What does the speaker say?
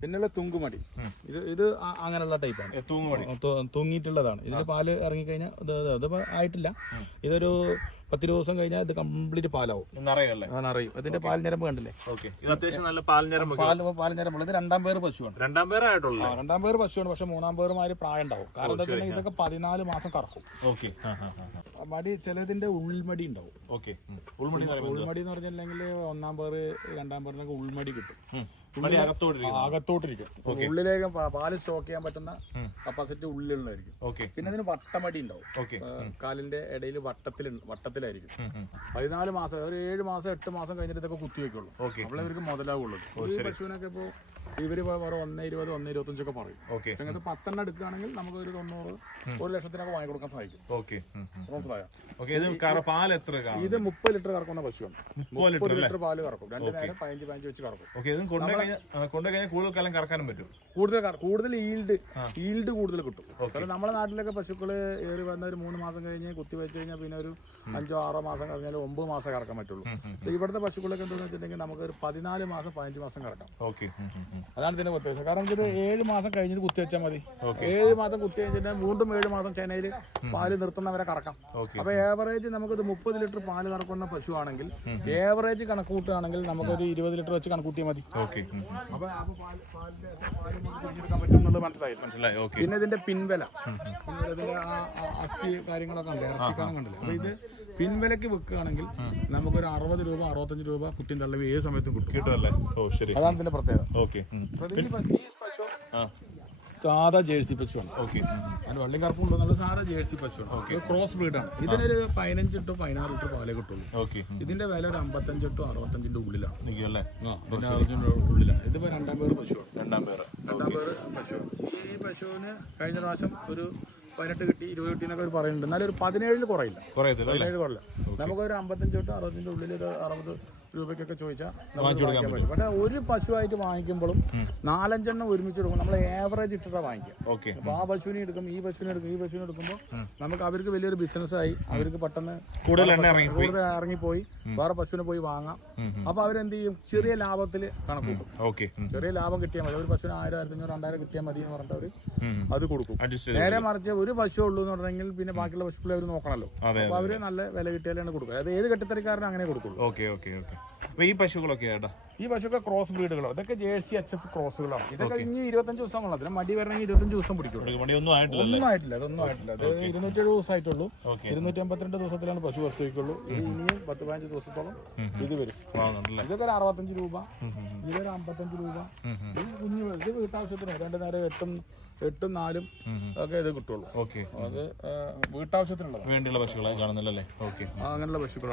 പിന്നെയുള്ള തുങ്കുമടി. ഇത് ഇത് അങ്ങനെയുള്ള ടൈപ്പാണ്. തൂങ്ങുമടി തൂങ്ങിയിട്ടുള്ളതാണ്. ഇതിന് പാൽ ഇറങ്ങിക്കഴിഞ്ഞാൽ ഇത് ആയിട്ടില്ല. ഇതൊരു പത്തിരുപത് ദിവസം കഴിഞ്ഞാൽ ഇത് കംപ്ലീറ്റ് പാലാവും. നിറയല്ലേ ആ നിറയും. ഇതിന്റെ പാൽ ഞരമ്പ് കണ്ടില്ലേ? ഓക്കെ. ഇത് അത്യാവശ്യം നല്ല പാൽ ഞരമ്പ് പാൽ പാൽ ഞരമ്പ് ഇത് രണ്ടാം പേര് പശുവാണ്. രണ്ടാം പേരായിട്ടുള്ളൂ ആ, രണ്ടാം പേര് പശുവാണ്. പക്ഷെ മൂന്നാം പേരുമാര് പ്രായം ഉണ്ടാവും. കാരണം എന്താ വെച്ചാൽ ഇതൊക്കെ പതിനാല് മാസം കറക്കും. ഓക്കെ. മടി ചിലതിന്റെ ഉൾമടി ഉണ്ടാവും. ഓക്കെ. ഉൾമടി ഉൾമടി എന്ന് പറഞ്ഞില്ലെങ്കിൽ ഒന്നാം പേര് രണ്ടാം പേരിനൊക്കെ ഉൾമടി കിട്ടും. അകത്തോട്ടിരിക്കും. ഉള്ളിലേക്ക് പാൽ സ്റ്റോക്ക് ചെയ്യാൻ പറ്റുന്ന കപ്പാസിറ്റി ഉള്ളിലുള്ളതായിരിക്കും. ഓക്കെ. പിന്നെ അതിന് വട്ടമടി ഉണ്ടാവും. കാലിന്റെ ഇടയിൽ വട്ടത്തിൽ വട്ടത്തിലായിരിക്കും പതിനാല് മാസം ഒരു ഏഴ് മാസം എട്ട് മാസം കഴിഞ്ഞിട്ട് ഇതൊക്കെ കുത്തി വെക്കുള്ളൂ. ഓക്കെ. അപ്പോൾ ഇവർക്ക് മുതലാവുള്ളൂ. ഈ പശുവിനൊക്കെ ഇപ്പോൾ ഇവർ ഒന്ന് ഇരുപത് ഒന്ന് ഇരുപത്തഞ്ചൊക്കെ പറയും. ഇങ്ങനത്തെ പത്തെണ്ണം എടുക്കുകയാണെങ്കിൽ നമുക്ക് ഒരു തൊണ്ണൂറ് ഒരു ലക്ഷത്തിനൊക്കെ വാങ്ങി കൊടുക്കാൻ സാധിക്കും. ഓക്കെ. മനസ്സിലായോ? ഇത് മുപ്പത് ലിറ്റർ കറക്കുന്ന പശുവാണ്. മുപ്പത് ലിറ്റർ പാൽ കറക്കും. രണ്ട് നേരം പതിനഞ്ച് പതിനഞ്ച് വെച്ച് കറക്കും. കൂടുതൽ കാലം കറക്കാനും പറ്റും. കൂടുതൽ കൂടുതൽ ഈൽഡ് ഈൽഡ് കൂടുതൽ കിട്ടും. കാരണം നമ്മുടെ നാട്ടിലൊക്കെ പശുക്കൾ ഏറി വന്ന ഒരു മൂന്ന് മാസം കഴിഞ്ഞ് കുത്തി വെച്ച് കഴിഞ്ഞാൽ പിന്നെ ഒരു അഞ്ചോ ആറോ മാസം കഴിഞ്ഞാൽ ഒമ്പത് മാസം കറക്കാൻ പറ്റുള്ളൂ. ഇവിടുത്തെ പശുക്കളൊക്കെ എന്താണെന്ന് വെച്ചിട്ടുണ്ടെങ്കിൽ നമുക്ക് ഒരു പതിനാല് മാസം പതിനഞ്ച് മാസം കറക്കാം. ഓക്കെ. അതാണ് ഇതിന്റെ പ്രത്യേകത. കാരണം ഇത് ഏഴ് മാസം കഴിഞ്ഞിട്ട് കുത്തി വെച്ചാൽ മതി. ഏഴ് മാസം കുത്തി കഴിഞ്ഞിട്ട് വീണ്ടും ഏഴ് മാസം ചെന്നൈയിൽ പാൽ നിർത്തുന്നവരെ കറക്കാം. അപ്പൊ ഏവറേജ് നമുക്കിത് മുപ്പത് ലിറ്റർ പാൽ കറക്കുന്ന പശു ആണെങ്കിൽ ഏവറേജ് കണക്ക് കൂട്ടുകയാണെങ്കിൽ നമുക്കൊരു ഇരുപത് ലിറ്റർ വെച്ച് കണക്ക് കൂട്ടിയാൽ മതി. ഓക്കെ. അപ്പൊ മനസ്സിലായി. മനസ്സിലായി. ഓക്കെ. പിന്നെ ഇതിന്റെ പിൻവില. അസ്ഥി കാര്യങ്ങളൊക്കെ ഉണ്ട് ഇറച്ചിക്കാനും കണ്ടില്ല? അപ്പൊ ഇത് പിൻവിലക്ക് വെക്കുകയാണെങ്കിൽ നമുക്കൊരു അറുപത് രൂപ അറുപത്തഞ്ച് രൂപ കുട്ടിയും തള്ളവി ഏത് സമയത്തും കിട്ടും. കിട്ടുമല്ലേ? ഓ ശരി. അതാണ് ഇതിന്റെ പ്രത്യേകത. ഓക്കെ. സാധാ ജേഴ്സി പശുവാണ്. ഓക്കെ. അതിന് വെള്ളം കറുപ്പുണ്ടോ നല്ല സാധാ ജേഴ്സി പശുവാണ്. ഓക്കെ. ക്രോസ് ബ്രീഡാണ് ഇതിനൊരു പതിനഞ്ച് ടു പതിനാറ് ലിറ്റർ പാലേ കിട്ടുള്ളൂ. ഓക്കെ. ഇതിന്റെ വില ഒരു അമ്പത്തഞ്ച് ടു അറുപത്തഞ്ചിന്റെ ഉള്ളിലാണ്. ഉള്ളിലാണ്. ഇതിപ്പോ രണ്ടാം പേര് പശുവാണ്. രണ്ടാം പേര് രണ്ടാം പേര് പശു ഈ പശുവിന് കഴിഞ്ഞ പ്രാവശ്യം ഒരു പതിനെട്ട് കിട്ടി ഇരുപത് കിട്ടി എന്നൊക്കെ ഒരു പറയുന്നുണ്ട്. എന്നാലും ഒരു പതിനേഴിൽ കുറയില്ല. പതിനേഴ് കുറയില്ല. നമുക്കൊരു അമ്പത്തഞ്ച് തൊട്ട് അറുപത്തഞ്ചിന്റെ ഉള്ളിൽ ഒരു അറുപത് രൂപയ്ക്കൊക്കെ ചോദിച്ചാൽ പക്ഷെ ഒരു പശുവായിട്ട് വാങ്ങിക്കുമ്പോഴും നാലഞ്ചെണ്ണം ഒരുമിച്ച് എടുക്കും നമ്മൾ ഏവറേജ് ഇട്ടിട്ടാണ് വാങ്ങിക്കുക. ഓക്കെ. അപ്പൊ ആ പശുവിനെ എടുക്കും ഈ പശുവിനെ എടുക്കും ഈ പശുവിനെ എടുക്കുമ്പോൾ നമുക്ക് അവർക്ക് വലിയൊരു ബിസിനസ് ആയി. അവർക്ക് പെട്ടെന്ന് കൂടുതൽ ഇറങ്ങിപ്പോയി. വേറെ പശുവിനെ പോയി വാങ്ങാം. അപ്പൊ അവരെന്ത് ചെയ്യും? ചെറിയ ലാഭത്തിൽ കണക്കൂട്ടും ഓക്കെ. ചെറിയ ലാഭം കിട്ടിയാൽ മതി. ഒരു പശുവിന് ആയിരം ആയിരത്തി അഞ്ഞൂറ് രണ്ടായിരം കിട്ടിയാൽ മതി എന്ന് പറഞ്ഞിട്ട് അവർ അത് കൊടുക്കും. നേരെ മറിച്ച് ഒരു പശു ഉള്ളൂ എന്ന് പറഞ്ഞെങ്കിൽ പിന്നെ ബാക്കിയുള്ള പശുക്കളെ അവർ നോക്കണല്ലോ. അപ്പോൾ അപ്പൊ അവർ നല്ല വില കിട്ടിയാലാണ് കൊടുക്കുക അത് ഏത് കെട്ടിത്തരക്കാരനും അങ്ങനെ കൊടുക്കുള്ളൂ. Okay okay okay. ഈ പശുക്കളൊക്കെ ഏട്ടാ ഈ പശുക്കൾ ക്രോസ് ബ്രീഡുകളോ. ഇതൊക്കെ ജേഴ്സി എച്ച് എഫ് ക്രോസുകളാണ് ഇതൊക്കെ ഇനി ഇരുപത്തഞ്ച് ദിവസം ഉള്ളത് ഇതിന് മടി വരണമെങ്കിൽ ഇരുപത്തഞ്ച് ദിവസം പിടിക്കുള്ളൂ ഒന്നും ആയിട്ടില്ല അതൊന്നും ആയിട്ടില്ല. അത് ഇരുന്നൂറ്റി എഴുപത് ദിവസമായിട്ടുള്ളൂ. ഇരുന്നൂറ്റി അമ്പത്തിരണ്ട് ദിവസത്തിലാണ് പശു പ്രസവിക്കുള്ളൂ ഇനിയും പത്ത് പതിനഞ്ച് ദിവസത്തോളം ഇത് വരും. ഇതൊക്കെ ഒരു അറുപത്തഞ്ച് രൂപ. ഇതൊരു അമ്പത്തഞ്ച് രൂപ. കുഞ്ഞു ഇത് വീട്ടാവശ്യത്തിന് രണ്ട് നേരം എട്ടും എട്ടും നാലും ഒക്കെ ഇത് കിട്ടുള്ളൂ. ഓക്കെ അത് വീട്ടാവശ്യത്തിനുള്ള വേണ്ടിയുള്ള പശുക്കളെ കാണുന്നില്ലല്ലേ? അങ്ങനെയുള്ള പശുക്കളാണ്.